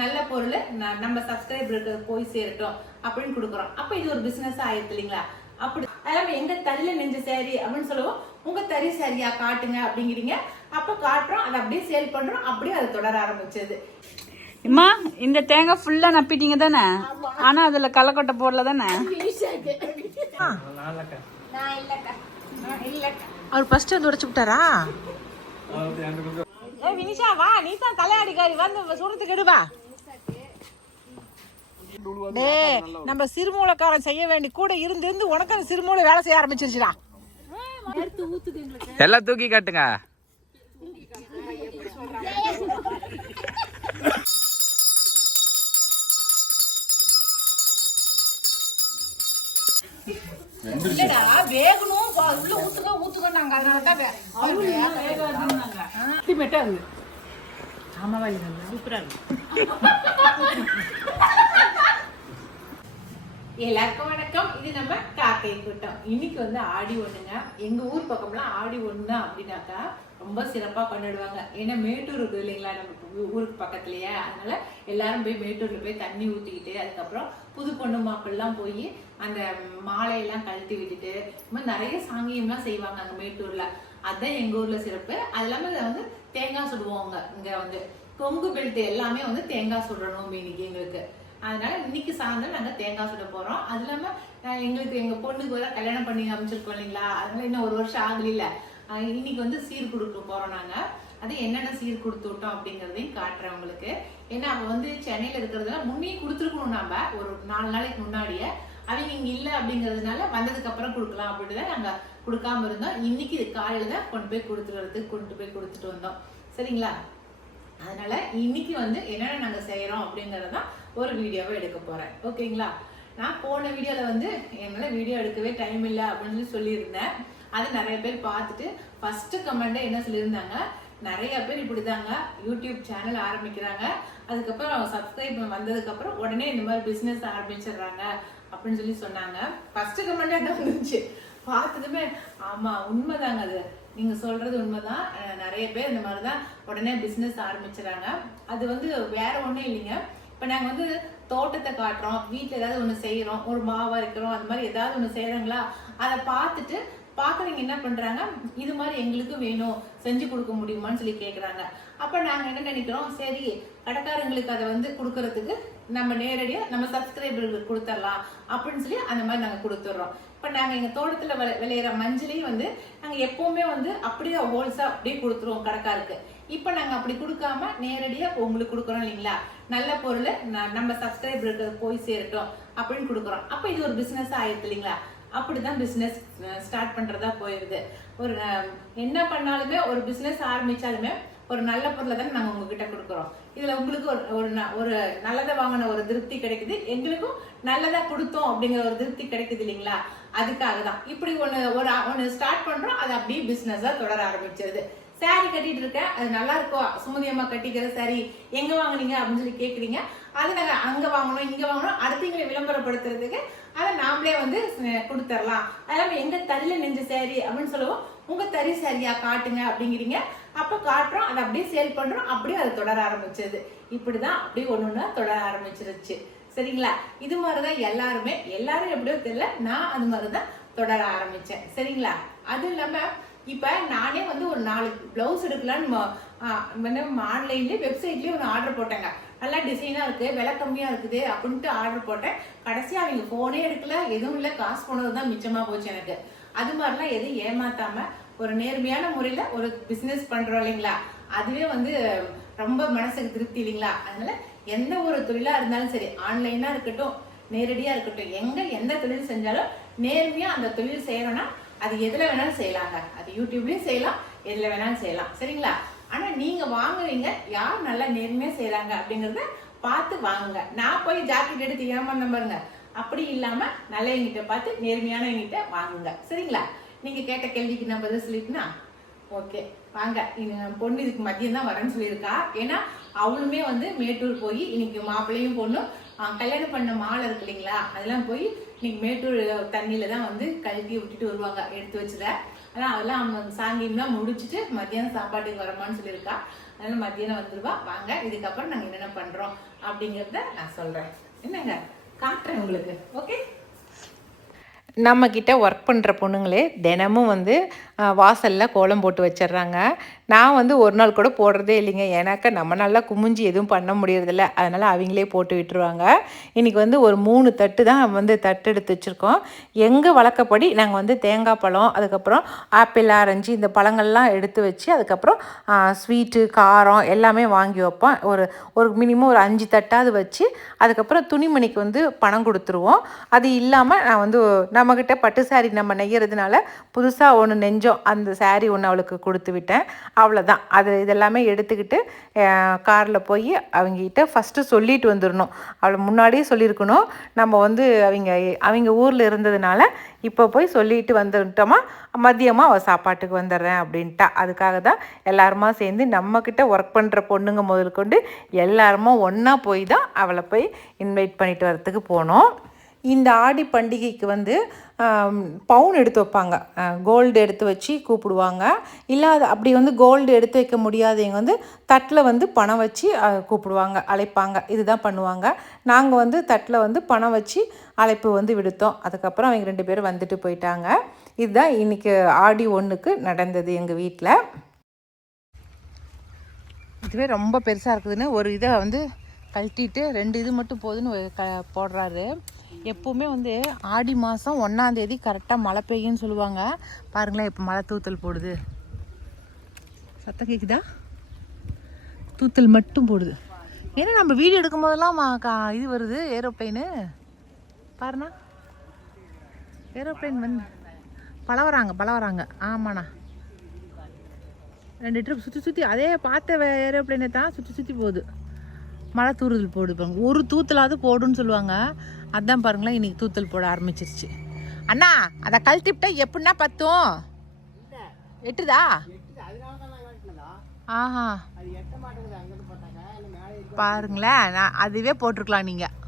நல்ல பொருள் நம்ம சப்ஸ்கிரைபருக்கு போய் சேரட்டும் அப்படின்னு கொடுக்குறோம். அப்ப இது ஒரு பிசினஸ் ஆயிடுது இல்லைங்களா? அப்படி அதாவது எங்க தறியில நெஞ்ச சேரி அப்படின்னு சொல்லுவோம். உங்க தறி சரியா காட்டுங்க அப்படிங்கிறீங்க. அப்ப காட்டுறோம், அதை அப்படியே சேல் பண்றோம். அப்படியே அது தொடர ஆரம்பிச்சது. அம்மா இந்த தேங்காய் ஃபுல்லா நப்பிட்டீங்க தானே? ஆனா அதுல கள்ளக்கொட்டை போடல தானே? அவர் ஃபர்ஸ்ட் வந்து உடைச்சு விட்டாரா? வினிஷா வா, நீ தான் தலையாடிக்காரி, வந்து சுரத்து கெடுவா. நம்ம சிறுமூலக்காரன் செய்ய வேண்டி கூட இருந்து உனக்கு அந்த சிறுமூளை வேலை செய்ய ஆரம்பிச்சிருச்சுடா. எல்லாம் தூக்கி காட்டுங்க. இல்லடா வேகணும், உள்ள ஊத்துக்க நாங்க அதனாலதான் சூப்பரா இருக்கு. எல்லாருக்கும் வணக்கம். இது நம்ம காக்கை கூட்டம். இன்னைக்கு வந்து ஆடி ஒண்ணுங்க. எங்க ஊர் பக்கம்லாம் ஆடி ஒண்ணு அப்படின்னாக்கா ரொம்ப சிறப்பா கொண்டாடுவாங்க. ஏன்னா மேட்டூர் இருக்கு இல்லைங்களா, நம்ம ஊருக்கு பக்கத்துலயே. அதனால எல்லாரும் போய் மேட்டூர்ல போய் தண்ணி ஊத்திக்கிட்டு, அதுக்கப்புறம் புது பொண்ணு மாப்பிள்லாம் போய் அந்த மாலையெல்லாம் கழட்டி விட்டுட்டு இந்த மாதிரி நிறைய சாங்கியம்லாம் செய்வாங்க அங்க மேட்டூர்ல. அதுதான் எங்க ஊர்ல சிறப்பு. அது இல்லாம வந்து தேங்காய் சுடுவாங்க. இங்க வந்து கொங்கு பெல்ட் எல்லாமே வந்து தேங்காய் சுடணும் இன்னைக்கு எங்களுக்கு. அதனால இன்னைக்கு சாயந்தரம் நாங்க தேங்காய் சுட போறோம். அது இல்லாம எங்களுக்கு எங்க பொண்ணுக்கு வர கல்யாணம் பண்ணி அமைச்சிருக்கோம் இல்லைங்களா, அதனால இன்னும் ஒரு வருஷம் ஆகல. இன்னைக்கு வந்து சீர் கொடுக்க போறோம் நாங்க. அது என்னென்ன சீர் கொடுத்து விட்டோம் அப்படிங்கறதையும் காட்டுறேன் உங்களுக்கு. ஏன்னா அவ வந்து சென்னையில இருக்கிறதுனால முன்னே கொடுத்துருக்கணும். நாம ஒரு 4 நாளைக்கு முன்னாடியே அவங்க இங்க இல்ல அப்படிங்கறதுனால வந்ததுக்கு அப்புறம் கொடுக்கலாம் அப்படின்ட்டு நாங்க கொடுக்காம இருந்தோம். இன்னைக்கு காலையில தான் கொண்டு போய் கொடுத்துட்டு வந்தோம். சரிங்களா? அதனால இன்னைக்கு வந்து என்னென்ன நாங்க செய்யறோம் அப்படிங்கறதான் ஒரு வீடியோவை எடுக்க போறேன். ஓகேங்களா? நான் போன வீடியோல வந்து என்னால வீடியோ எடுக்கவே டைம் இல்லை அப்படின்னு சொல்லியிருந்தேன். அது நிறைய பேர் பார்த்துட்டு ஃபர்ஸ்ட் கமெண்ட் என்ன சொல்லியிருந்தாங்க, நிறைய பேர் இப்படிதாங்க யூடியூப் சேனல் ஆரம்பிக்கிறாங்க, அதுக்கப்புறம் சப்ஸ்கிரைப் வந்ததுக்கு அப்புறம் உடனே இந்த மாதிரி பிசினஸ் ஆரம்பிச்சிடுறாங்க அப்படின்னு சொல்லி சொன்னாங்க. ஃபர்ஸ்ட் கமெண்ட் என்ன வந்துச்சு பார்த்ததுமே, ஆமா உண்மைதாங்க, அது நீங்க சொல்றது உண்மைதான். நிறைய பேர் இந்த மாதிரிதான் உடனே பிசினஸ் ஆரம்பிச்சிடறாங்க. அது வந்து வேற ஒண்ணும் இல்லைங்க. இப்ப நாங்க வந்து தோட்டத்தை காட்டுறோம், வீட்டுல ஏதாவது ஒண்ணு செய்யறோம், ஒரு மாவா இருக்கிறோம், அது மாதிரி ஏதாவது ஒண்ணு செய்யறாங்களா, அதை பார்த்துட்டு பாக்குறவங்க என்ன பண்றாங்க, இது மாதிரி எங்களுக்கும் வேணும், செஞ்சு கொடுக்க முடியுமான்னு சொல்லி கேக்குறாங்க. அப்ப நாங்க என்ன நினைக்கிறோம், சரி கடைக்காரங்களுக்கு அதை வந்து கொடுக்கறதுக்கு நம்ம நேரடியா நம்ம சப்ஸ்கிரைபர்களுக்கு கொடுத்துடலாம் அப்படின்னு சொல்லி அந்த மாதிரி நாங்க கொடுத்துடுறோம். இப்ப நாங்க எங்க தோட்டத்துல விளையிற மஞ்சளையும் வந்து நாங்க எப்பவுமே வந்து அப்படியே ஹோல்ஸா அப்படியே கொடுத்துருவோம் கடைக்காருக்கு. இப்ப நாங்க அப்படி கொடுக்காம நேரடியா உங்களுக்கு கொடுக்குறோம் இல்லைங்களா, நல்ல பொருள் நம்ம சப்ஸ்கிரைபருக்கு போய் சேரட்டும் அப்படின்னு கொடுக்குறோம். அப்ப இது ஒரு பிசினஸ் ஆயிடுது இல்லைங்களா? அப்படிதான் பிசினஸ் ஸ்டார்ட் பண்றதா போயிருது. ஒரு என்ன பண்ணாலுமே, ஒரு பிசினஸ் ஆரம்பிச்சாலுமே ஒரு நல்ல பொருளை தான் நாங்க உங்ககிட்ட கொடுக்குறோம். இதுல உங்களுக்கு ஒரு நல்லதை வாங்கின ஒரு திருப்தி கிடைக்குது, எங்களுக்கும் நல்லதா கொடுத்தோம் அப்படிங்கிற ஒரு திருப்தி கிடைக்குது இல்லைங்களா? அதுக்காக தான் இப்படி ஒண்ணு ஸ்டார்ட் பண்றோம். அது அப்படியே பிசினஸா தொடர ஆரம்பிச்சிருது. சாரி கட்டிட்டு இருக்கேன், அது நல்லா இருக்கும், சுமதி அம்மா கட்டிக்கிற சாரி எங்க வாங்குனீங்க அப்படின்னு சொல்லி கேக்குறீங்க. அது நாங்க அங்க வாங்கணும் இங்க வாங்கணும் அடுத்தவங்களை விளம்பரப்படுத்துறதுக்கு அதை நாமளே வந்து கொடுத்துடலாம். அதெல்லாம் எங்க தறியில நெஞ்ச சாரி அப்படின்னு சொல்லுவோம். உங்க தறி சரியா காட்டுங்க அப்படிங்கிறீங்க. அப்ப காட்டுறோம், அதை அப்படியே சேல் பண்றோம். அப்படியே அது தொடர ஆரம்பிச்சது. இப்படிதான் அப்படியே ஒண்ணு தொடர ஆரம்பிச்சிருச்சு. சரிங்களா? இது மாதிரிதான் எல்லாரும் எப்படியோ தெரியல, நான் அது மாதிரிதான் தொடர ஆரம்பிச்சேன். சரிங்களா? அது இல்லாம இப்ப நானே வந்து ஒரு 4 பிளவுஸ் எடுக்கலான்னு ஆன்லைன்லயே வெப்சைட்லயே ஒன்று ஆர்டர் போட்டேங்க. நல்லா டிசைனா இருக்கு, விலை கம்மியா இருக்குது அப்படின்ட்டு ஆர்டர் போட்டேன். கடைசியா அவங்க போனே எடுக்கல, எதுவும் இல்லை, காசு போனதுதான் மிச்சமா போச்சு எனக்கு. அது மாதிரிலாம் எதுவும் ஏமாத்தாம ஒரு நேர்மையான முறையில ஒரு பிசினஸ் பண்றோம் இல்லைங்களா, அதுவே வந்து ரொம்ப மனசுக்கு திருப்தி இல்லைங்களா? அதனால எந்த ஒரு தொழிலா இருந்தாலும் சரி, ஆன்லைனா இருக்கட்டும் நேரடியா இருக்கட்டும், எந்த தொழில் செஞ்சாலும் நேர்மையா அந்த தொழில் செய்யறோம்னா அது எதுல வேணாலும் செய்யலாங்க. அது யூடியூப்லயும் செய்யலாம், எதுல வேணாலும் செய்யலாம். சரிங்களா? ஆனா நீங்க வாங்குறீங்க, யார் நல்லா நேர்மையா செய்யறாங்க அப்படிங்கறத பார்த்து வாங்குங்க. நான் போய் ஜாக்கெட் எடுத்து ஏமாந்த பாருங்க, அப்படி இல்லாம நல்ல எங்கிட்ட பார்த்து நேர்மையான எங்கிட்ட வாங்குங்க. சரிங்களா? நீங்க கேட்ட கேள்விக்கு நான் பதில் சொல்லிட்டுனா ஓகே வாங்க. பொண்ணு இதுக்கு மதியம் தான் வரேன்னு சொல்லியிருக்கா. ஏன்னா அவளுமே வந்து மேட்டூர் போய் இன்னைக்கு மாப்பிள்ளையும் பொண்ணும் கல்யாணம் பண்ண மாலை இருக்கு இல்லைங்களா, அதெல்லாம் போய் இன்னைக்கு மேட்டூர் தண்ணியில தான் வந்து கழுவி விட்டுட்டு வருவாங்க, எடுத்து வச்சுத. அதான் அதெல்லாம் சாங்கியம்லாம் முடிச்சுட்டு மத்தியானம் சாப்பாட்டுக்கு வரமான்னு சொல்லியிருக்கா. அதனால மத்தியானம் வந்துருவா. வாங்க இதுக்கப்புறம் நாங்கள் என்னென்ன பண்ணுறோம் அப்படிங்கிறத நான் சொல்கிறேன். என்னங்க காட்டுறேன் உங்களுக்கு. ஓகே, நம்மக்கிட்ட ஒர்க் பண்ணுற பொண்ணுங்களே தினமும் வந்து வாசலில் கோலம் போட்டு வச்சிட்றாங்க. நான் வந்து ஒரு நாள் கூட போடுறதே இல்லைங்க. ஏன்னாக்கா நம்ம நல்லா குமிஞ்சி எதுவும் பண்ண முடியறதில்ல. அதனால் அவங்களே போட்டு விட்டுருவாங்க. இன்றைக்கி வந்து ஒரு 3 தட்டு தான் வந்து தட்டு எடுத்து வச்சுருக்கோம். எங்கள் வழக்கப்படி நாங்கள் வந்து தேங்காய் பழம், அதுக்கப்புறம் ஆப்பிள், ஆரஞ்சு இந்த பழங்கள்லாம் எடுத்து வச்சு அதுக்கப்புறம் ஸ்வீட்டு, காரம் எல்லாமே வாங்கி வைப்போம். ஒரு மினிமம் ஒரு 5 தட்டாவது வச்சு அதுக்கப்புறம் துணிமணிக்கு வந்து பணம் கொடுத்துருவோம். அது இல்லாமல் நான் வந்து நம்மக்கிட்ட பட்டு சாரி நம்ம நெய்யறதுனால புதுசாக ஒன்று நெஞ்சோம், அந்த சாரி ஒன்று அவளுக்கு கொடுத்து விட்டேன். அவ்வளோதான். அது இதெல்லாமே எடுத்துக்கிட்டு காரில் போய் அவங்ககிட்ட ஃபஸ்ட்டு சொல்லிட்டு வந்துடணும். அவளை முன்னாடியே சொல்லியிருக்கணும். நம்ம வந்து அவங்க ஊரில் இருந்ததுனால இப்போ போய் சொல்லிட்டு வந்துட்டோமா மதியமாக அவள் சாப்பாட்டுக்கு வந்துடுறேன் அப்படின்ட்டா. அதுக்காக தான் எல்லாருமா சேர்ந்து நம்மக்கிட்ட ஒர்க் பண்ணுற பொண்ணுங்க முதல் கொண்டு எல்லாருமா ஒன்றா போய் தான் அவளை போய் இன்வைட் பண்ணிட்டு வரத்துக்கு போனோம். இந்த ஆடி பண்டிகைக்கு வந்து பவுன் எடுத்து வைப்பாங்க, கோல்டு எடுத்து வச்சு கூப்பிடுவாங்க. இல்லாத அப்படி வந்து கோல்டு எடுத்து வைக்க முடியாதவங்க வந்து தட்டில் வந்து பணம் வச்சு கூப்பிடுவாங்க, அழைப்பாங்க. இதுதான் பண்ணுவாங்க. நாங்கள் வந்து தட்டில் வந்து பணம் வச்சு அழைப்பு வந்து விடுத்தோம். அதுக்கப்புறம் அவங்க 2 பேரும் வந்துட்டு போயிட்டாங்க. இதுதான் இன்றைக்கி ஆடி 1க்கு நடந்தது எங்கள் வீட்டில். இதுவே ரொம்ப பெருசாக இருக்குதுன்னு ஒரு இதை வந்து கழட்டிட்டு 2 இது மட்டும் போதுன்னு போடுறாரு. எப்போவுமே வந்து ஆடி மாதம் 1ஆம் தேதி கரெக்டாக மழை பெய்யும்னு சொல்லுவாங்க. பாருங்களேன், இப்போ மழை தூத்தல் போடுது. சத்தம் கேட்குதா? தூத்தல் மட்டும் போடுது. ஏன்னா நம்ம வீடியோ எடுக்கும் போதெல்லாம் இது வருது, ஏரோப்ளைனு பாருண்ணா. ஏரோப்ளைன் வந்து பலவராங்க. ஆமாண்ணா, 2 ட்ரிப் சுற்றி அதே பார்த்த ஏரோப்ளைனை தான் சுற்றி போகுது. மழை தூறுதல் போடு பாருங்க. ஒரு தூத்தலாவது போடுன்னு சொல்லுவாங்க. அதான் பாருங்களேன், இன்னைக்கு தூத்தல் போட ஆரம்பிச்சிருச்சு. அண்ணா அதை கழட்டிவிட்டா எப்படின்னா பத்தும் எட்டுதா? ஆஹா, பாருங்களேன், நான் அதுவே போட்டிருக்கலாம். நீங்கள்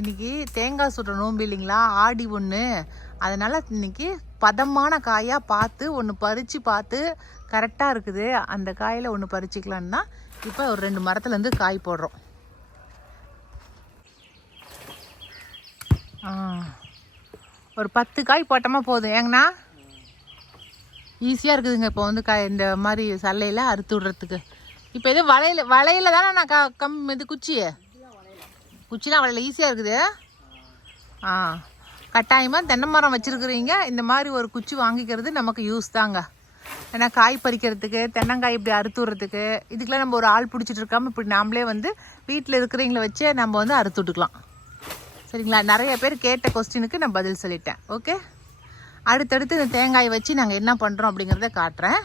இன்னைக்கு தேங்காய் சுடுற நோம்பு இல்லைங்களா, ஆடி 1. அதனால் இன்னைக்கு பதமான காயாக பார்த்து ஒன்று பறித்து பார்த்து கரெக்டாக இருக்குது. அந்த காயில் ஒன்று பறிச்சிக்கலான்னா இப்போ ஒரு 2 மரத்துலேருந்து காய் போடுறோம். ஒரு 10 காய் போட்டோமா போதும் ஏங்கண்ணா. ஈஸியாக இருக்குதுங்க இப்போ வந்து இந்த மாதிரி சல்லையில் அறுத்து விடுறதுக்கு. இப்போ எதுவும் வளையல தானே நான் இது குச்சிலாம் வளையல ஈஸியாக இருக்குது. கட்டாயமாக தென்னை மரம் வச்சுருக்குறீங்க, இந்த மாதிரி ஒரு குச்சி வாங்கிக்கிறது நமக்கு யூஸ் தாங்க. ஏன்னா காய் பறிக்கிறதுக்கு, தென்னங்காய் இப்படி அறுத்து விடுறதுக்கு, இதுக்கெல்லாம் நம்ம ஒரு ஆள் பிடிச்சிட்டு இருக்காமல் இப்படி நாமளே வந்து வீட்டில் இருக்கிறவங்கள வச்சே நம்ம வந்து அறுத்து விட்டுக்கலாம். சரிங்களா? நிறைய பேர் கேட்ட கொஸ்டினுக்கு நான் பதில் சொல்லிட்டேன். ஓகே, அடுத்தடுத்து இந்த தேங்காயை வச்சு நாங்கள் என்ன பண்ணுறோம் அப்படிங்கிறத காட்டுறேன்.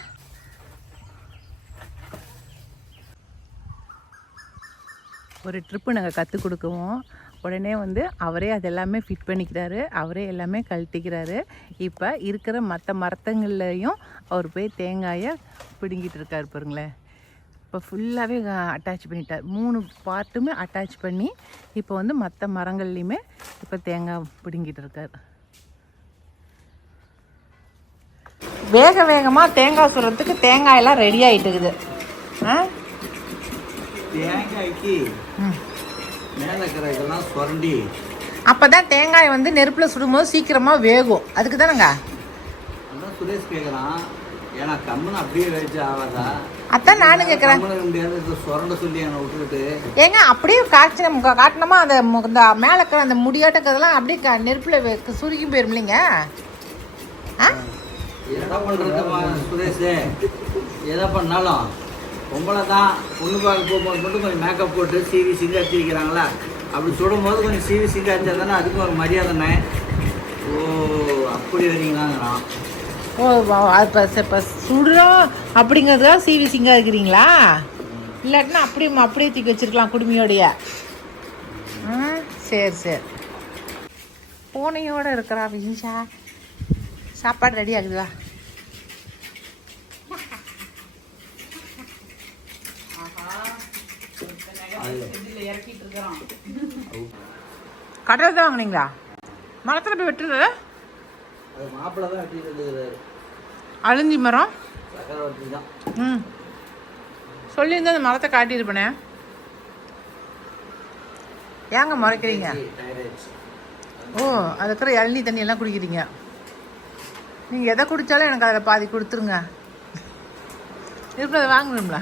ஒரு ட்ரிப்பு நாங்கள் கற்றுக் கொடுக்கவும் உடனே வந்து அவரே அதெல்லாமே ஃபிட் பண்ணிக்கிறாரு, அவரே எல்லாமே கழட்டிக்கிறாரு. இப்போ இருக்கிற மற்ற மரத்தங்கள்லையும் அவர் போய் தேங்காயை பிடுங்கிட்டு இருக்காரு பாருங்களேன். இப்போ ஃபுல்லாகவே அட்டாச் பண்ணிட்டார். 3 பார்ட்டுமே அட்டாச் பண்ணி இப்போ வந்து மற்ற மரங்கள்லையுமே இப்போ தேங்காய் பிடுங்கிட்டு இருக்கார். வேகமாக தேங்காய் சுடுறதுக்கு தேங்காயெல்லாம் ரெடி ஆகிட்டு இருக்குது. தேங்காய்க்கு மேலே இருக்கிற இதெல்லாம் சுரண்டி அப்போதான் தேங்காய் வந்து நெருப்பில் சுடும்போது சீக்கிரமாக வேகும். அதுக்கு தானேங்க அதான் சுரேஷ் கேட்குறான். ஏன்னா கம்முன்னு அப்படியே வச்சு ஆகாதா? அதான் நானும் கேட்குறேன். முடியாது சுரண்ட சொல்லி என்னை விட்டுக்கிட்டு ஏங்க அப்படியே காட்டினோமா அந்த இந்த மேலே இருக்கிற அந்த முடியாட்டக்கிறதெல்லாம் அப்படியே நெருப்பில் சுருக்கி போயிடும் இல்லைங்க. என்ன பண்ணுறதுமா சுரேஷ், எதை பண்ணாலும் பொம்பளை தான் பொண்ணு பார்க்க போகும்போது மட்டும் கொஞ்சம் மேக்கப் போட்டு சிவி சிங்காத்தி வைக்கிறாங்களா, அப்படி சுடும் போது கொஞ்சம் சிவி சிங்காச்சா தானே அதுக்கும் ஒரு மரியாதைண்ணே. ஓ அப்படி வரீங்களாங்கிறான். ஓ இப்போ சுடுறோம் அப்படிங்கிறதுக்காக சிவி சிங்கா இருக்கிறீங்களா? இல்லாட்டினா அப்படியே தூக்கி வச்சிருக்கலாம் குடுமையோடைய. சரி பூனையோடு இருக்கிறா விஞ்சா. சாப்பாடு ரெடி ஆகுதுவா? கடையில் தான் வாங்கினீங்களா? மரத்தில் போய் வெட்டுறது அது மாப்பிள்ளை தான் வெட்டி இருக்கிறாரு. அழிஞ்சி மரம். சக்கரவர்த்தி தான். ம், சொல்லியிருந்தா அந்த மரத்தை காட்டியிருப்பேனே. ஏங்க மறைக்கிறீங்க? டயர்டாயிடுச்சு. ஓ, அது இருக்கிற இளநீ தண்ணி எல்லாம் குடிக்கிறீங்க. நீங்கள் எதை குடித்தாலும் எனக்கு அதில் பாதி கொடுத்துருங்க. இருப்பில் அதை வாங்கணும்ல.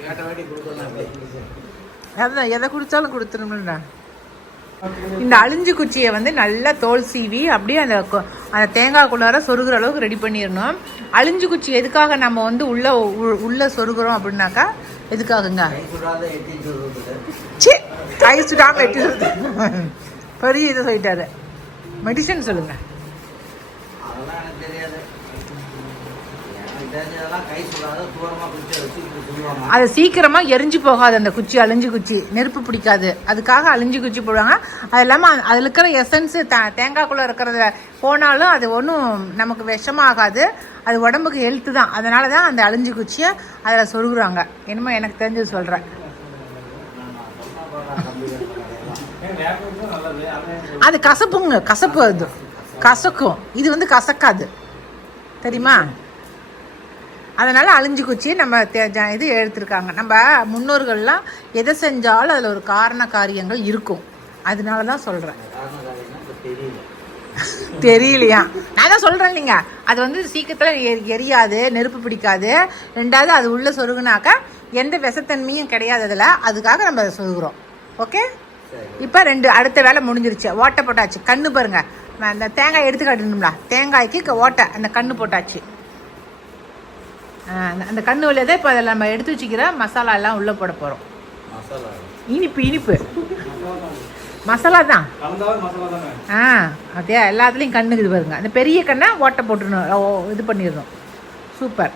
கேட்ட வாட்டி கொடுக்கலாம். அதுதான், எதை குடித்தாலும் கொடுத்துருமில்ல. இந்த அழிஞ்சு குச்சியை வந்து நல்லா தோல் சீவி அப்படியே அந்த அந்த தேங்காய்க்குள்ளார சொருகிற அளவுக்கு ரெடி பண்ணிடணும். அழிஞ்சு குச்சி எதுக்காக நம்ம வந்து உள்ள சொருகிறோம் அப்படின்னாக்கா எதுக்காகங்க? சே, கை சுடாமல் எட்டி சொல்லுது. பெரிய இதை சொல்லிட்டாரு. மெடிசன் சொல்லுங்க. அதெல்லாம் எனக்கு தெரியாது. எனக்கு தெரிஞ்சதெல்லாம் கை சுடாத தூரமாக குச்சி வச்சு சொல்லுவாங்க. அது சீக்கிரமா எரிஞ்சு போகாது. அந்த குச்சி அழிஞ்சு குச்சி நெருப்பு பிடிக்காது. அதுக்காக அழிஞ்சு குச்சி போடுவாங்க. அது இல்லாமல் அதில் இருக்கிற எசன்ஸ் தேங்காய்க்குள்ளே இருக்கிறத போனாலும் அது ஒன்றும் நமக்கு விஷமாகாது. அது உடம்புக்கு ஹெல்த்து தான். அதனால தான் அந்த அழிஞ்சு குச்சியை அதில் சொருகுறாங்க. என்னமோ எனக்கு தெரிஞ்சது சொல்கிறேன். அது கசப்புங்க, கசப்பு. அது கசக்கும், இது வந்து கசக்காது, தெரியுமா? அதனால் அழிஞ்சு குச்சி நம்ம இது எடுத்துருக்காங்க. நம்ம முன்னோர்கள்லாம் எதை செஞ்சாலும் அதில் ஒரு காரண காரியங்கள் இருக்கும். அதனால தான் சொல்கிறேன். தெரியலையா? நான் தான் சொல்கிறேன் இல்லைங்க. அது வந்து சீக்கிரத்தில் எரியாது, நெருப்பு பிடிக்காது. ரெண்டாவது அது உள்ளே சொருகுனாக்கா எந்த விஷத்தன்மையும் கிடையாது அதில். அதுக்காக நம்ம அதை சொருகிறோம். ஓகே, இப்போ அடுத்த வேலை முடிஞ்சிருச்சு. ஓட்டை போட்டாச்சு. கண்ணு பாருங்க, அந்த தேங்காய் எடுத்து காட்டணும்ல. தேங்காய்க்கு ஓட்டை, அந்த கண்ணு போட்டாச்சு. அந்த கண்ணு வழியாக தான் இப்போ அதில் நம்ம எடுத்து வச்சுக்கிற மசாலா எல்லாம் உள்ளே போட போகிறோம். இனிப்பு மசாலா தான். அதே எல்லாத்துலேயும் கண்ணுக்கு இது பாருங்க. அந்த பெரிய கண்ணை ஓட்டை போட்டுடணும், இது பண்ணிடணும். சூப்பர்.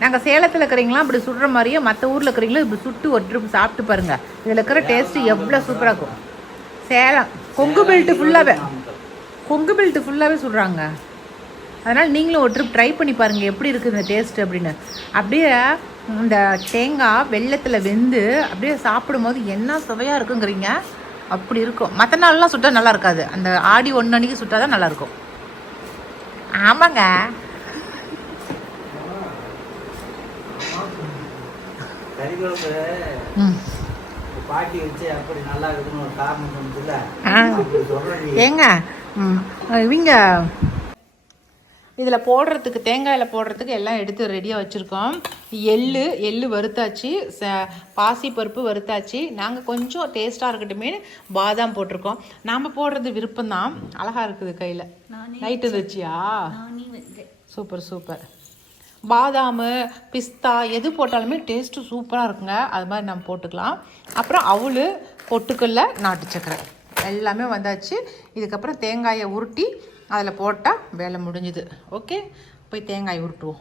நாங்கள் சேலத்தில் இருக்கிறீங்களா அப்படி சுடுற மாதிரியே மற்ற ஊரில் இருக்கிறீங்களோ இப்படி சுட்டு ஒரு ட்ரிப் சாப்பிட்டு பாருங்கள். இதில் இருக்கிற டேஸ்ட்டு எவ்வளோ சூப்பராக இருக்கும். சேலம் கொங்கு பெல்ட்டு ஃபுல்லாகவே சுடுறாங்க. அதனால் நீங்களும் ஒரு ட்ரிப் ட்ரை பண்ணி பாருங்கள் எப்படி இருக்குது இந்த டேஸ்ட்டு அப்படின்னு. அப்படியே இந்த தேங்காய் வெள்ளத்தில் வெந்து அப்படியே சாப்பிடும் போது என்ன சுவையாக இருக்குங்கிறீங்க. அப்படி இருக்கும். மற்ற நாள்லாம் சுட்டால் நல்லா இருக்காது. அந்த ஆடி 1 அன்னைக்கு சுட்டால் தான் நல்லாயிருக்கும். ஆமாங்க. பாட்டி வச்சு அப்படி நல்லா இருக்குன்னு ஒரு காரணம் சொன்னதுல ஏங்க இவங்க இதில் போடுறதுக்கு, தேங்காயில் போடுறதுக்கு எல்லாம் எடுத்து ரெடியாக வச்சுருக்கோம். எள்ளு வறுத்தாச்சு, பாசிப்பருப்பு வறுத்தாச்சு. நாங்கள் கொஞ்சம் டேஸ்ட்டாக இருக்கட்டுமே பாதாம் போட்டிருக்கோம். நாம் போடுறது விருப்பம்தான். அழகாக இருக்குது கையில். நைட்டு வச்சியா? சூப்பர். பாதாம், பிஸ்தா எது போட்டாலுமே டேஸ்ட்டு சூப்பராக இருக்குங்க. அது மாதிரி நம்ம போட்டுக்கலாம். அப்புறம் அவல், பொட்டுக்கல்ல, நாட்டு சக்கரை எல்லாமே வந்தாச்சு. இதுக்கப்புறம் தேங்காயை உருட்டி அதில் போட்டால் வேலை முடிஞ்சுது. ஓகே, போய் தேங்காய் உருட்டுவோம்.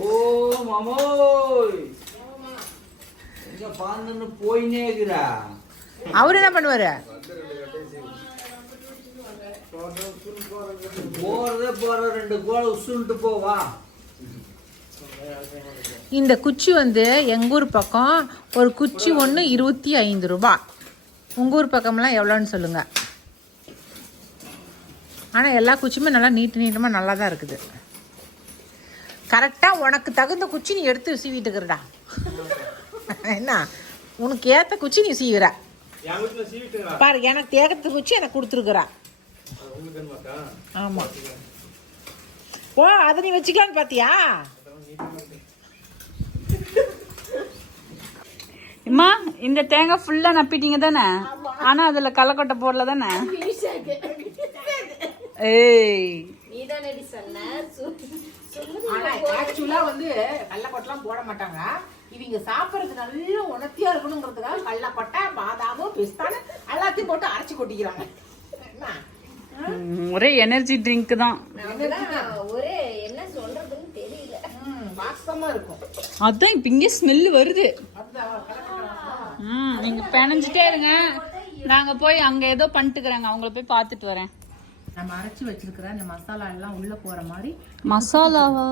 ஓ மாமோய், எங்க பாந்துன்னு போயினே இருக்கிறா. அவர் என்ன பண்ணுவார்? போற 2 கோலை உசுன்ட்டு போவா. இந்த குச்சி வந்து எங்கள் ஊர் பக்கம் ஒரு குச்சி ஒன்று 25 ரூபா. உங்கள் ஊர் பக்கம்லாம் எவ்வளோன்னு சொல்லுங்கள். ஆனால் எல்லா குச்சியுமே நல்லா நீட்டமாக நல்லா தான் இருக்குது. கரெக்டாக உனக்கு தகுந்த குச்சி நீ எடுத்து சீவிட்டு இருக்கிறடா. என்ன உனக்கு ஏற்ற குச்சி நீ சீவிற பாரு. எனக்கு தேகத்து குச்சி எனக்கு கொடுத்துருக்குறா. ஆமாம். ஓ, அதை நீ வச்சுக்கலான்னு பார்த்தியா? அம்மா, இந்த தேங்காய் ஃபுல்லா நப்பிட்டீங்க தானே? ஆனா அதுல கல்லக்கொட்டை போடல தானே? ஏய், ஆக்சுவலா வந்து கல்லக்கொட்டெல்லாம் போட மாட்டாங்க. இவங்க சாப்பிட்றது நல்லா உணர்த்தியா இருக்கணுங்கிறதுக்காக கல்லக்கொட்டை, பாதாம், பிஸ்தான்னு எல்லாத்தையும் போட்டு அரைச்சி கொட்டிக்கிறாங்க. ஒரே எனர்ஜி ட்ரிங்க் தான். ஒரே என்ன சொல்றதுன்னு தெரியல. வாசமா இருக்கும். அதான் இப்ப இங்க ஸ்மெல் வருது. நீங்க பெனஞ்சிட்டே இருங்க, நாங்க போய் அங்க ஏதோ பண்ணிட்டுக்கிறாங்க, அவங்கள போய் பார்த்துட்டு வரேன். நம்ம அரைச்சி வச்சிருக்கிற இந்த மசாலா எல்லாம் உள்ள போற மாதிரி. மசாலாவா?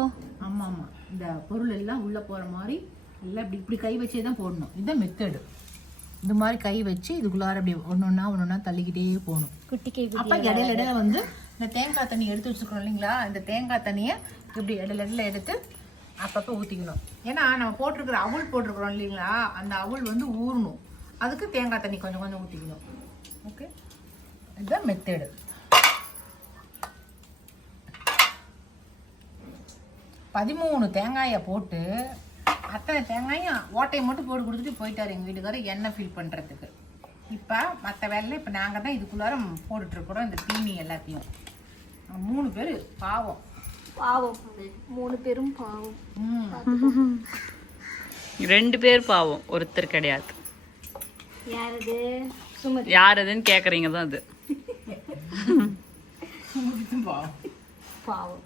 ஆமா, இந்த பொருள் எல்லாம் உள்ள போற மாதிரி எல்லாம் இப்படி கை வச்சே தான் போடணும். இதுதான் மெத்தடு. இது மாதிரி கை வச்சு இதுக்குள்ளார அப்படி ஒன்னொன்னா தள்ளிக்கிட்டே போகணும். அப்ப இடையில வந்து இந்த தேங்காய் தண்ணி எடுத்து வச்சுருக்கோம் இல்லைங்களா, இந்த தேங்காய் தண்ணியை இப்படி இடையில எடுத்து அப்பப்போ ஊற்றிக்கணும். ஏன்னா நம்ம போட்டிருக்கிற அவுள் போட்டிருக்கிறோம் இல்லைங்களா, அந்த அவுள் வந்து ஊறணும். அதுக்கு தேங்காய் தண்ணி கொஞ்சம் கொஞ்சம் ஊற்றிக்கணும். ஓகே, இதுதான் மெத்தேடு. பதிமூணு தேங்காயை போட்டு அத்தனை தேங்காயும் ஓட்டையை மட்டும் போட்டு கொடுத்துட்டு போயிட்டாரு எங்கள் வீட்டுக்காரர் எண்ணெய் ஃபில் பண்ணுறதுக்கு. இப்போ மற்ற வேலையில் இப்போ நாங்கள் தான் இதுக்குள்ளார போட்டுட்ருக்குறோம் இந்த தீனி எல்லாத்தையும். 3 பேர் பாவம். 3 பேரும் பாவம். 2 பேர் பாவம், ஒருத்தர் கிடையாது. யாரது? சுமதி. யாரதுன்னு கேக்குறீங்க தான் அது. பாவம்.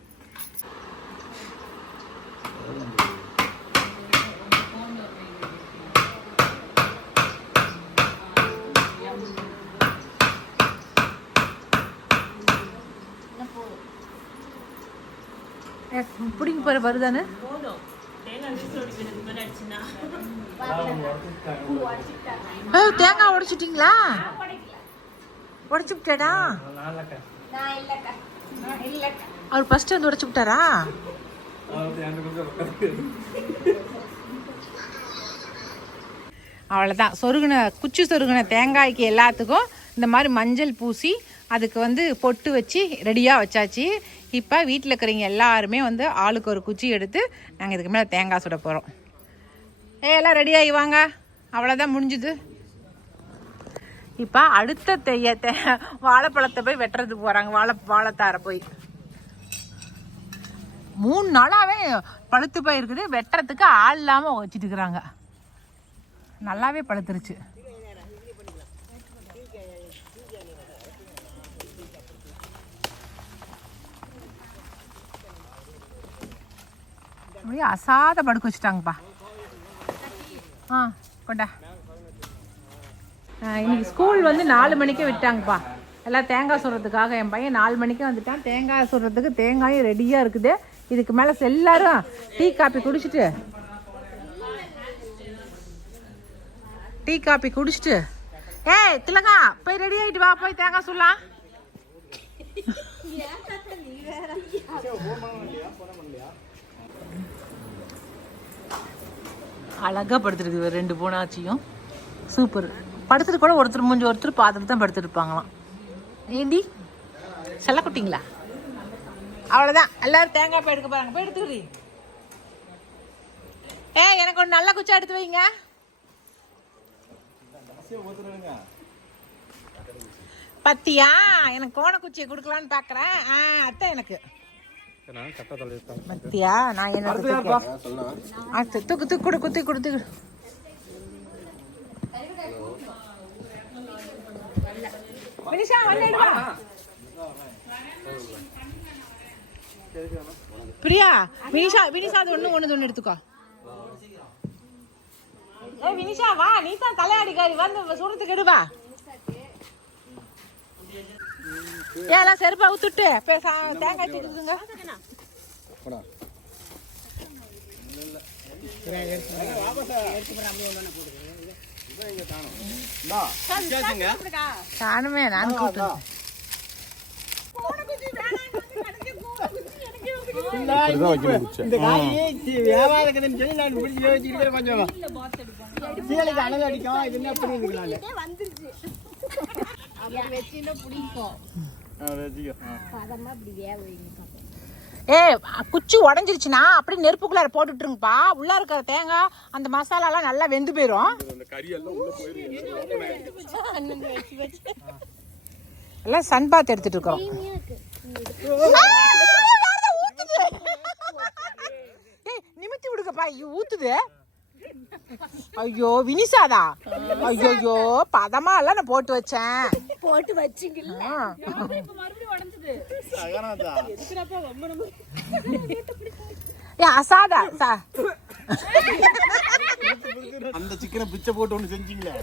பிடிங்க பாரு வருதானே. தேங்காய் உடைச்சிட்டீங்களா? உடைச்சு விட்டாடா அவர் ஃபர்ஸ்ட் வந்து உடைச்சு விட்டாரா? அவ்வளோதான். குச்சி சொருகின தேங்காய்க்கு எல்லாத்துக்கும் இந்த மாதிரி மஞ்சள் பூசி அதுக்கு வந்து பொட்டு வச்சு ரெடியாக வச்சாச்சு. இப்போ வீட்டில் இருக்கிறவங்க எல்லாருமே வந்து ஆளுக்கு ஒரு குச்சி எடுத்து நாங்கள் இதுக்கு மேலே தேங்காய் சுட போகிறோம். எல்லாம் ரெடியாகி வாங்க. அவ்வளோதான், முடிஞ்சுது. இப்போ அடுத்த வாழைப்பழத்தை போய் வெட்டுறதுக்கு போகிறாங்க. வாழைத்தாரை போய் 3 நாளாகவே பழுத்து போயிருக்குது. வெட்டுறதுக்கு ஆள் இல்லாமல் வச்சுட்டு இருக்கிறாங்க. நல்லாவே பழுத்துருச்சு. அப்படியே அசாத படுக்க வச்சுட்டாங்கப்பா. கொண்டா. இன்னைக்கு ஸ்கூல் வந்து 4 மணிக்கே விட்டாங்கப்பா. எல்லாம் தேங்காய் சுடுறதுக்காக என் பையன் 4 மணிக்கே வந்துட்டான். தேங்காய் சுடுறதுக்கு தேங்காயும் ரெடியாக இருக்குது. இதுக்கு மேலே எல்லாரும் டீ காப்பி குடிச்சிட்டு ஏய் திலகா போய் ரெடி ஆகிட்டு வா, போய் தேங்காய் சுடலாம். அழகா படுத்துருக்கு 2 பூனாச்சியும். சூப்பர். படுத்துட்டு கூட ஒருத்தர் பார்த்துட்டு தான் படுத்துட்டு இருப்பாங்களாம். ஏண்டி செல்ல குட்டிங்களா? அவ்வளோதான், எல்லாரும் தேங்காய் போய் எடுக்க போறாங்க. போய் எடுத்துக்கிறீ. எனக்கு ஒரு நல்ல குச்சா எடுத்து வைங்க. பத்தியா எனக்கு கோண குச்சியை கொடுக்கலான்னு பாக்குறேன். அத்தை எனக்கு பத்தியா நான் என்ன தூக்கு கொடுத்து வினிஷா பிரியா வினிஷா அது ஒண்ணு எடுத்துக்கோ. வினிஷா வா, நீ தான் தலையாடிக்காரி, வந்து சுரத்துக்கு எடுவா. எல்லாம் செருப்பா ஊத்துட்டு தேங்காய் தூக்குதுங்க. காணுமே நான் கூட்டு குச்சி உடஞ்சிருச்சுன்னா அப்படி நெருப்புக்குள்ளார போட்டுட்டுருங்கப்பா. உள்ள இருக்கிற தேங்காய் அந்த மசாலாலாம் நல்லா வெந்து போயிரும். எல்லாம் சன் பாத் எடுத்துட்டு இருக்கோம். நிமித்தி விடுங்கப்பா, ஊத்துது. ஐயோ வினிசாதா, ஐயோ பதமா எல்லாம் நான் போட்டு வச்சீங்கல்ல. அசாதா அந்த சிக்கனை பிச்சை போட்டு ஒண்ணு செஞ்சீங்களே,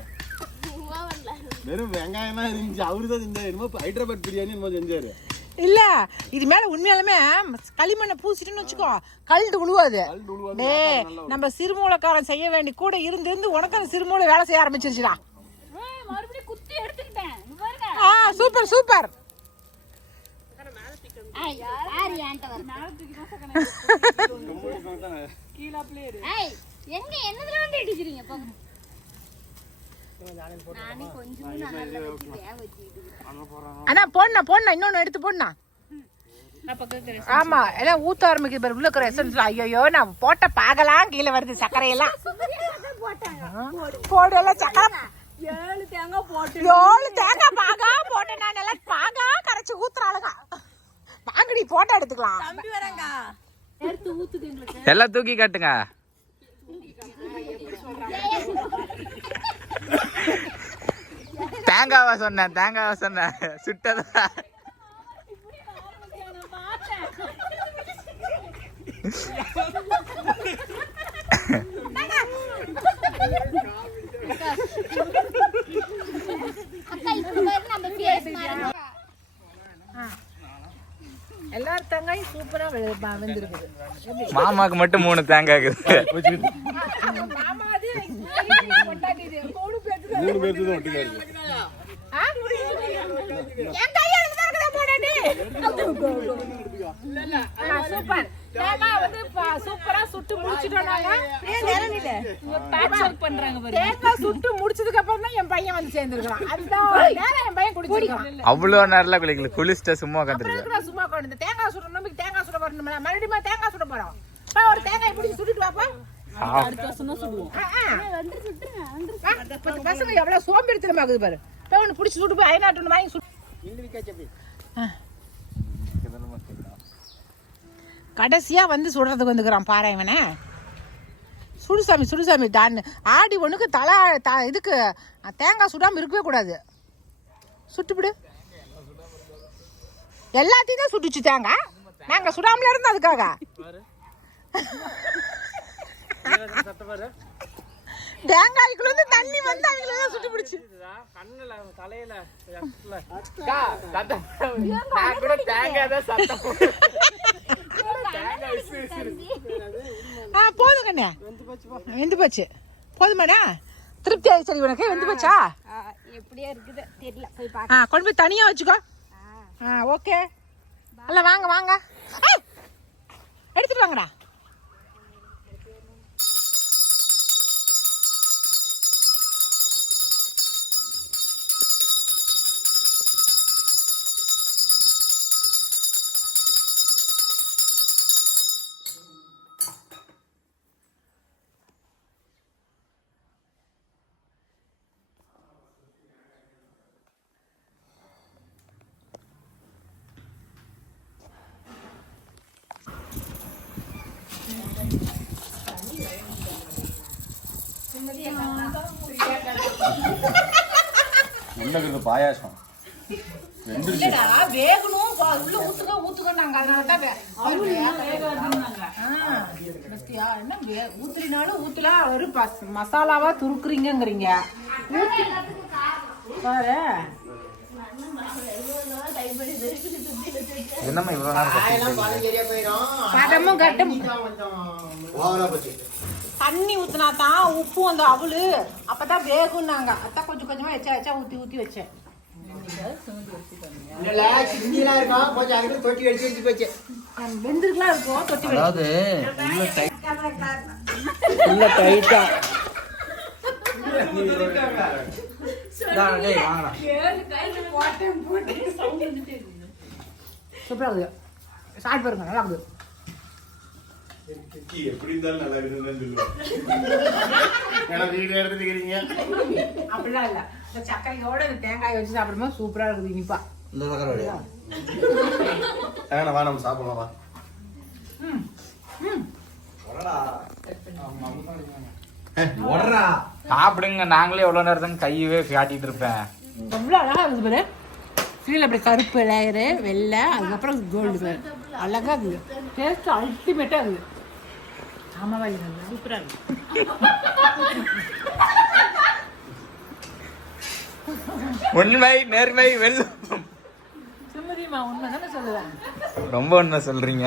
வெறும் வெங்காயமா இருந்துச்சு. அவருதான் செஞ்சாரு. ஹைதராபாத் பிரியாணி செஞ்சாரு. இல்ல இது மேல உண்மையாலுமே களிமண்ணை பூசிட்டுன்னு வச்சுக்கோ, கழுண்டு உழுவாது. நம்ம சிறுமூலக்காரன் செய்ய வேண்டி கூட இருந்து உனக்கு அந்த சிறுமூலை வேலை செய்ய ஆரம்பிச்சிருச்சுடா. மறுபடியும் குத்தி எடுத்துக்கிட்டேன் இங்க பாருங்க. Super super. யார் ஏன்ட்ட வர மேல தூக்கி தான் சகன கீழ பிளேயர். எங்க என்னதுல வந்து அடிக்கிறீங்க போங்க. நானே கொஞ்சம் நல்லா வச்சு வேக வச்சிட்டு அண்ணா போடணும் இன்னொன்னு எடுத்து போடணும். ஆமா எல்லாம் ஊத்த ஆரம்பிக்குது பாரு உள்ள இருக்கிற எசன்ஸ்ல. ஐயோ நான் போட்ட பாகலாம் கீழே வருது சர்க்கரையெல்லாம். போடலாம் சக்கரை 7 தேங்காய் போட்டு 7 தேங்காய் பாகா போட்டேன். நான் எல்லாம் பாகா கரைச்சு ஊத்துறாளுங்க. வாங்கடி போட்டோ எடுத்துக்கலாம். தம்பி வரங்க எடுத்து ஊத்துது உங்களுக்கு. எல்லாம் தூக்கி காட்டுங்க. தேங்காவா சொன்னேன் சுட்டதா. அக்கா இப்ப பாரு நம்ம ஃபேஸ் மாறுங்க. எல்லாரும் தேங்காயும் சூப்பரா வெந்திருக்குது. மாமாக்கு மட்டும் 3 தேங்காய் இருக்குது. மாமா அது 3 பேருக்கு தான் ஒட்டுக்கா இருக்கு. என் கையில தான் இருக்குடா போடாடி. சூப்பர். தேங்காய் வந்து சூப்பரா சுட்டு முடிச்சிட்டோம் நாங்க. நேரனில பேட்ச் ஒர்க் பண்றாங்க பாரு. தேங்காய் சுட்டு முடிச்சதுக்கு அப்புறம் தான் என் பையன் வந்து சேர்ந்திருக்கான். அதுதான் நேரா என் பையன் குடிச்சிருக்கான். அவ்வளோ நேரம்ல குளிச்சுட்டு சும்மா உட்காந்துருக்கு. அப்புறம் சும்மா உட்கார்ந்து தேங்காய் சுடணும். நமக்கு தேங்காய் சுட வரணும். மறுபடியும் தேங்காய் சுட போறோம். ஒரு தேங்காய் பிடிச்சி சுட்டுட்டு வாப்பா. அடுத்த வருஷம் தான் சுடுவோம். வந்து சுட்டுங்க வந்து பசங்க எவ்வளவு சோம்பேறித்தனமாகுது பாரு. ஒன்று பிடிச்சி சுட்டு போய் ஐநாட்டு வாங்கி சுட்டு கடைசியா வந்து சுடுறதுக்கு வந்துக்கிறான் பாரு இவனை. சுடுசாமி தான் ஆடி ஒண்ணுக்கு இதுக்கு தேங்காய் சுடாம இருக்கவே கூடாது. சுட்டுப்பிடு. எல்லாத்தையும் தான் சுட்டுச்சு தேங்காய். நாங்க சுடாமல இருந்தோம் அதுக்காக. தேங்காய்க்குள்ள இருந்து தண்ணி வந்து அவங்கள சுட்டு பிடிச்சு கண்ணுல தலையில நான் கூட தேங்காய் தான் சத்தம். போதும் கண்ணே வெந்து போச்சு. போதுமாடா திருப்தி ஆயிடுச்சு. சரி உனக்கு வெந்து போச்சா? எப்படியா இருக்குது தெரியல போய் பாக்க. கொண்டு போய் தனியா வச்சுக்கோ. ஓகே அல்ல வாங்க எடுத்துட்டு வாங்கடா. உள்ள பாயாசம் இல்லடா வேகணும் உள்ள ஊத்துக்கோங்க. அதனாலதான் என்ன ஊத்துறினாலும் ஊத்தலாம். ஒரு மசாலாவா துருக்குறீங்கிறீங்க பாரு. என்னம்மா இவ்வளோ நேரம் பதமும் கட்டும். தண்ணி ஊத்துனா தான் உப்பு அந்த அவளு அப்பதான் வேகும்னாங்க. அதான் கொஞ்சம் கொஞ்சமா வச்சா ஊத்தி வச்சேன். வெந்திருக்கலாம் இருக்கும் தொட்டி. அதாவது உள்ள டைட்டா சூப்பரா இருக்குது. சாப்பிட்டு பாருங்க நல்லா இருக்குது. எப்படி இருந்தாலும் நல்லா இருக்குன்னு சொல்லுவேன். வீடு எடுத்துக்கிறீங்க அப்படிலாம் இல்ல. இந்த சக்கரையோட இந்த தேங்காய் வச்சு சாப்பிடும்போது சூப்பரா இருக்குது இனிப்பா. இந்த சக்கரை வா நம்ம சாப்பிடலாம் வா. சாப்பிடுங்க. நாங்களே எவ்வளோ நேரம் தான் கையவே காட்டிட்டு இருப்பேன். எவ்வளோ அழகா இருக்குது பாரு. கீழே அப்படி கருப்பு லேயரு வெள்ளை அதுக்கப்புறம் கோல்டு கலர் அழகா இருக்குது. டேஸ்ட் அல்டிமேட்டா இருக்குது. ஆமாவா இல்லை சூப்பரா இருக்கு. உண்மை நேர்மை வெல்லும். சுமதிமா உண்மை தானே சொல்லுவேன். ரொம்ப உண்மை சொல்றீங்க.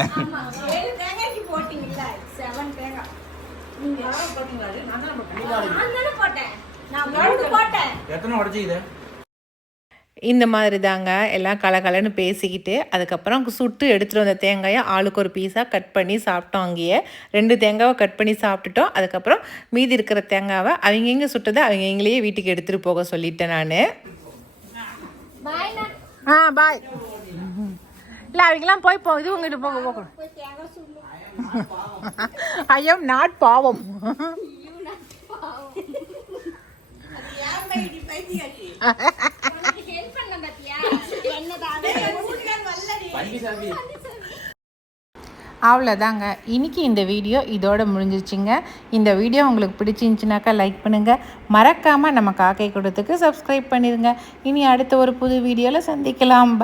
7 தேங்காய்க்கு போட்டீங்கல்ல 7 தேங்காய். நீங்க யாரும் போட்டீங்களா? நான் தான் போட்டேன். நான் தானே போட்டேன். எத்தனை உடச்சிக்குது? இந்த மாதிரி தாங்க எல்லாம் கலகலன்னு பேசிக்கிட்டு அதுக்கப்புறம் சுட்டு எடுத்துகிட்டு வந்த தேங்காயை ஆளுக்கு ஒரு பீஸாக கட் பண்ணி சாப்பிட்டோம். அங்கேயே 2 தேங்காவை கட் பண்ணி சாப்பிட்டுட்டோம். அதுக்கப்புறம் மீதி இருக்கிற தேங்காவை அவங்க எங்கே சுட்டதை அவங்க எங்களையே வீட்டுக்கு எடுத்துகிட்டு போக சொல்லிட்டேன் நான். பாய். இல்லை அவங்களாம் போய் இது உங்ககிட்ட போக ஐயோ நாட் பாவம். அவ்வளோதாங்க, இன்னைக்கு இந்த வீடியோ இதோட முடிஞ்சிருச்சுங்க. இந்த வீடியோ உங்களுக்கு பிடிச்சிருந்துச்சுனாக்கா லைக் பண்ணுங்கள், மறக்காமல் நம்ம காக்கை கூட்டத்துக்கு சப்ஸ்கிரைப் பண்ணிடுங்க. இனி அடுத்த ஒரு புது வீடியோவில் சந்திக்கலாம்.